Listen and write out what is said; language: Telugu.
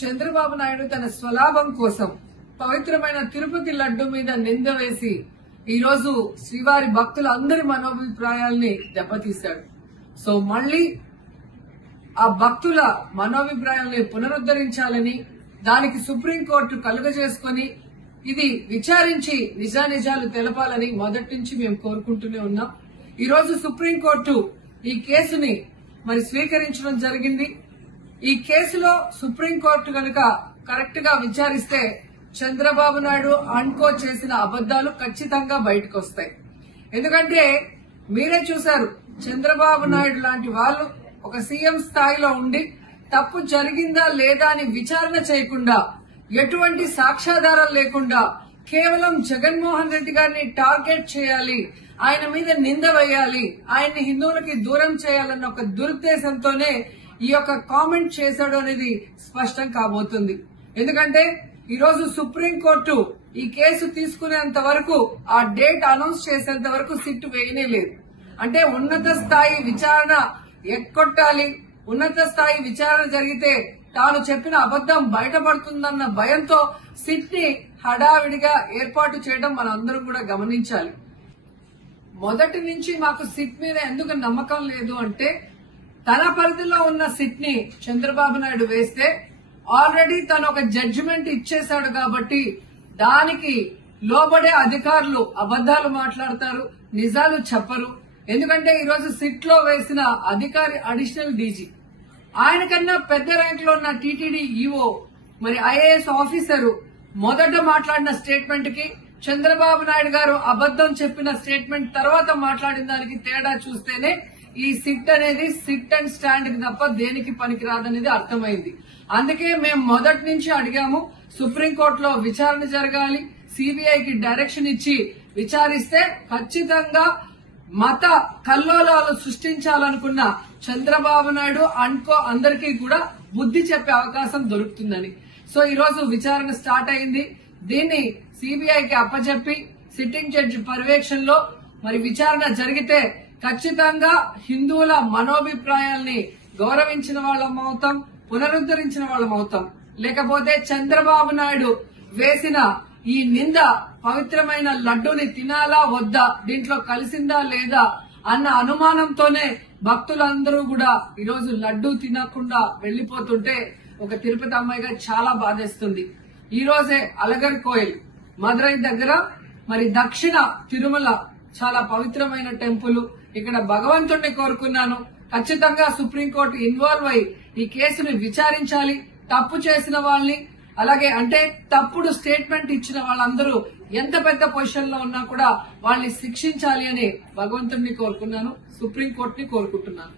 చంద్రబాబు నాయుడు తన స్వలాభం కోసం పవిత్రమైన తిరుపతి లడ్డు మీద నింద వేసి ఈ రోజు శ్రీవారి భక్తులందరి మనోభిప్రాయాల్ని దెబ్బతీశాడు. సో మళ్లీ ఆ భక్తుల మనోభిప్రాయాల్ని పునరుద్దరించాలని, దానికి సుప్రీంకోర్టు కలుగజేసుకుని ఇది విచారించి నిజానిజాలు తెలపాలని మొదటి నుంచి మేము కోరుకుంటూనే ఉన్నాం. ఈ రోజు సుప్రీంకోర్టు ఈ కేసుని స్వీకరించడం జరిగింది. ఈ కేసులో సుప్రీంకోర్టు గనుక కరెక్ట్ గా విచారిస్తే చంద్రబాబు నాయుడు అన్కో చేసిన అబద్దాలు ఖచ్చితంగా బయటకు వస్తాయి. ఎందుకంటే మీరే చూశారు, చంద్రబాబు నాయుడు లాంటి వాళ్ళు ఒక సీఎం స్థాయిలో ఉండి తప్పు జరిగిందా లేదా అని విచారణ చేయకుండా, ఎటువంటి సాక్ష్యాధారాలు లేకుండా కేవలం జగన్మోహన్ రెడ్డి గారిని టార్గెట్ చేయాలి, ఆయన మీద నింద వేయాలి, ఆయన్ని హిందువులకి దూరం చేయాలన్న ఒక దురుద్దేశంతోనే ఈ యొక్క కామెంట్ చేశాడు అనేది స్పష్టం కాబోతుంది. ఎందుకంటే ఈ రోజు సుప్రీంకోర్టు ఈ కేసు తీసుకునేంత వరకు, ఆ డేట్ అనౌన్స్ చేసేంత వరకు సిట్ వేయనే లేదు. అంటే ఉన్నత స్థాయి విచారణ ఎక్కొట్టాలి, ఉన్నత స్థాయి విచారణ జరిగితే తాను చెప్పిన అబద్దం బయటపడుతుందన్న భయంతో సిట్ ని హడావిడిగా ఏర్పాటు చేయడం మనం అందరం కూడా గమనించాలి. మొదటి నుంచి మాకు సిట్ మీద ఎందుకు నమ్మకం లేదు అంటే, తన పరిధిలో ఉన్న సిట్ ని చంద్రబాబు నాయుడు వేస్తే ఆల్రెడీ తను ఒక జడ్జిమెంట్ ఇచ్చేశాడు కాబట్టి దానికి లోబడే అధికారులు అబద్దాలు మాట్లాడతారు, నిజాలు చెప్పరు. ఎందుకంటే ఈ రోజు సిట్ లో వేసిన అధికారి అడిషనల్ డీజీ, ఆయన కన్నా పెద్ద ర్యాంక్ లో ఉన్న టీటీడీ ఈఓ, ఐఏఎస్ ఆఫీసరు మొదట మాట్లాడిన స్టేట్మెంట్ కి చంద్రబాబు నాయుడు గారు అబద్దం చెప్పిన స్టేట్మెంట్ తర్వాత మాట్లాడిన దానికి తేడా చూస్తేనే ఈ సిట్ అనేది సిట్ అండ్ స్టాండ్ కి తప్ప దేనికి పనికిరాదనేది అర్థమైంది. అందుకే మేము మొదటి నుంచి అడిగాము, సుప్రీంకోర్టులో విచారణ జరగాలి, సిబిఐకి డైరెక్షన్ ఇచ్చి విచారిస్తే ఖచ్చితంగా మత కల్లోలాలు సృష్టించాలనుకున్న చంద్రబాబు నాయుడు అన్కో అందరికీ కూడా బుద్ధి చెప్పే అవకాశం దొరుకుతుందని. సో ఈ రోజు విచారణ స్టార్ట్ అయింది. దీన్ని సిబిఐకి అప్పచెప్పి సిట్టింగ్ జడ్జి పర్యవేక్షణలో విచారణ జరిగితే ఖచ్చితంగా హిందువుల మనోభిప్రాయాల్ని గౌరవించిన వాళ్ళం అవుతాం, పునరుద్దరించిన వాళ్ళం అవుతాం. లేకపోతే చంద్రబాబు నాయుడు వేసిన ఈ నింద పవిత్రమైన లడ్డూని తినాలా వద్దా, దీంట్లో కలిసిందా లేదా అన్న అనుమానంతోనే భక్తులందరూ కూడా ఈరోజు లడ్డూ తినకుండా వెళ్లిపోతుంటే ఒక తిరుపతి అమ్మాయిగా చాలా బాధేస్తుంది. ఈ రోజే అలగర్ కోయిల్ మదురై దగ్గర దక్షిణ తిరుమల చాలా పవిత్రమైన టెంపుల్. ఇక్కడ భగవంతుడిని కోరుకున్నాను, ఖచ్చితంగా సుప్రీంకోర్టు ఇన్వాల్వ్ అయి ఈ కేసును విచారించాలి. తప్పు చేసిన వాళ్ళని, అలాగే అంటే తప్పుడు స్టేట్మెంట్ ఇచ్చిన వాళ్ళందరూ ఎంత పెద్ద పొజిషన్ లో ఉన్నా కూడా వాళ్ళని శిక్షించాలి అని భగవంతుడిని కోరుకున్నాను, సుప్రీంకోర్టుని కోరుకుంటున్నాను.